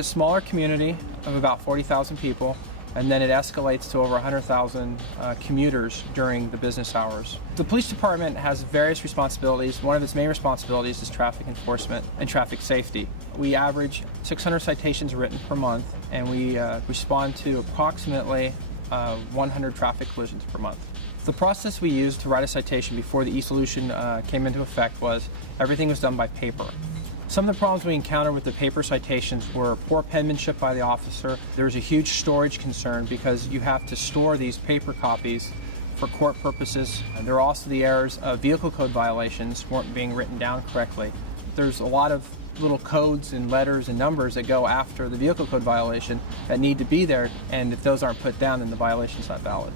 a smaller community of about 40,000 people, and then it escalates to over 100,000 commuters during the business hours. The police department has various responsibilities. One of its main responsibilities is traffic enforcement and traffic safety. We average 600 citations written per month, and we respond to approximately 100 traffic collisions per month. The process we used to write a citation before the e-solution came into effect was everything was done by paper. Some of the problems we encountered with the paper citations were poor penmanship by the officer. There was a huge storage concern because you have to store these paper copies for court purposes. And there were also the errors of vehicle code violations weren't being written down correctly. There's a lot of little codes and letters and numbers that go after the vehicle code violation that need to be there, and if those aren't put down, then the violation's not valid.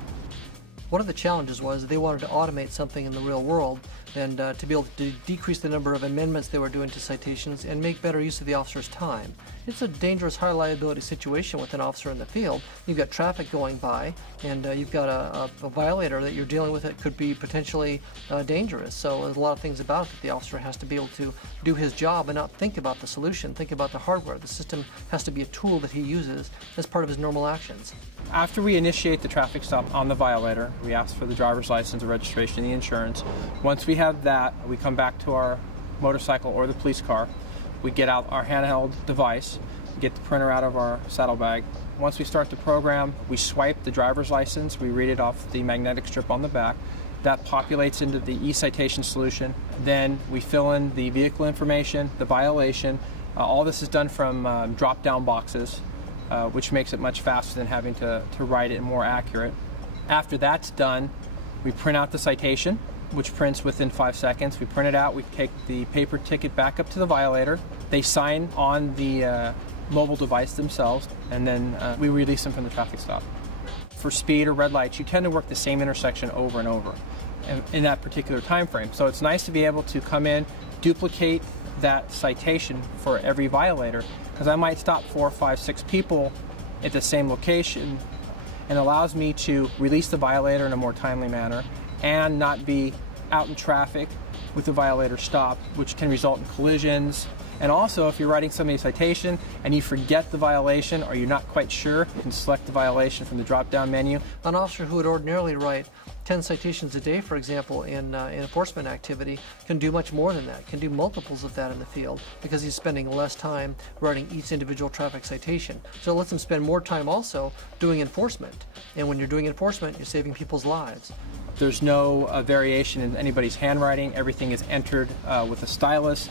One of the challenges was they wanted to automate something in the real world and to be able to decrease the number of amendments they were doing to citations and make better use of the officer's time. It's a dangerous, high liability situation with an officer in the field. You've got traffic going by, and you've got a violator that you're dealing with that could be potentially dangerous. So there's a lot of things about it that the officer has to be able to do his job and not think about the solution, think about the hardware. The system has to be a tool that he uses as part of his normal actions. After we initiate the traffic stop on the violator, we ask for the driver's license, the registration, the insurance. Once we have that, we come back to our motorcycle or the police car. We get out our handheld device, get the printer out of our saddlebag. Once we start the program, we swipe the driver's license, we read it off the magnetic strip on the back. That populates into the e-citation solution. Then we fill in the vehicle information, the violation. All this is done from drop-down boxes, which makes it much faster than having to write it and more accurate. After that's done, we print out the citation, which prints within 5 seconds. We print it out, we take the paper ticket back up to the violator. They sign on the mobile device themselves, and then we release them from the traffic stop. For speed or red lights, you tend to work the same intersection over and over in that particular time frame. So it's nice to be able to come in, duplicate that citation for every violator, because I might stop 4, 5, 6 people at the same location, and allows me to release the violator in a more timely manner and not be out in traffic with the violator stopped, which can result in collisions. And also, if you're writing somebody's citation and you forget the violation or you're not quite sure, you can select the violation from the drop-down menu. An officer who would ordinarily write 10 citations a day, for example, in enforcement activity, can do much more than that, can do multiples of that in the field because he's spending less time writing each individual traffic citation. So it lets him spend more time also doing enforcement. And when you're doing enforcement, you're saving people's lives. There's no variation in anybody's handwriting. Everything is entered with a stylus,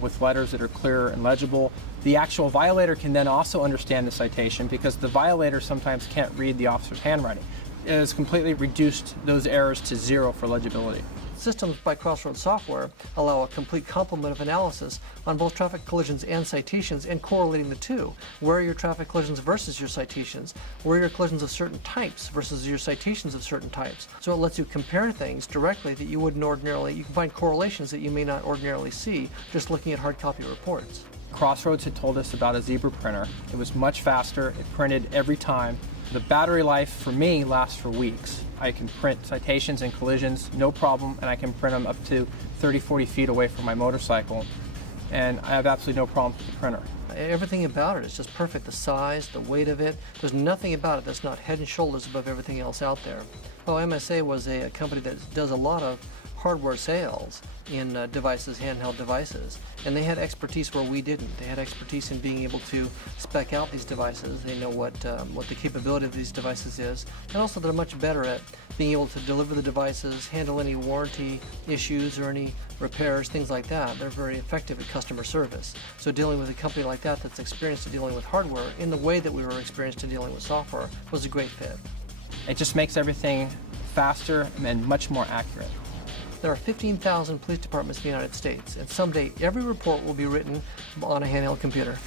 with letters that are clear and legible. The actual violator can then also understand the citation because the violator sometimes can't read the officer's handwriting. It has completely reduced those errors to 0 for legibility. Systems by Crossroads Software allow a complete complement of analysis on both traffic collisions and citations and correlating the two. Where are your traffic collisions versus your citations? Where are your collisions of certain types versus your citations of certain types? So it lets you compare things directly that you wouldn't ordinarily. You can find correlations that you may not ordinarily see just looking at hard copy reports. Crossroads had told us about a Zebra printer. It was much faster, it printed every time. The battery life for me lasts for weeks. I can print citations and collisions, no problem, and I can print them up to 30, 40 feet away from my motorcycle, and I have absolutely no problem with the printer. Everything about it is just perfect. The size, the weight of it, there's nothing about it that's not head and shoulders above everything else out there. Well, MSA was a company that does a lot of hardware sales in devices, handheld devices, and they had expertise where we didn't. They had expertise in being able to spec out these devices. They know what the capability of these devices is, and also they're much better at being able to deliver the devices, handle any warranty issues or any repairs, things like that. They're very effective at customer service. So dealing with a company like that that's experienced at dealing with hardware in the way that we were experienced in dealing with software was a great fit. It just makes everything faster and much more accurate. There are 15,000 police departments in the United States, and someday every report will be written on a handheld computer.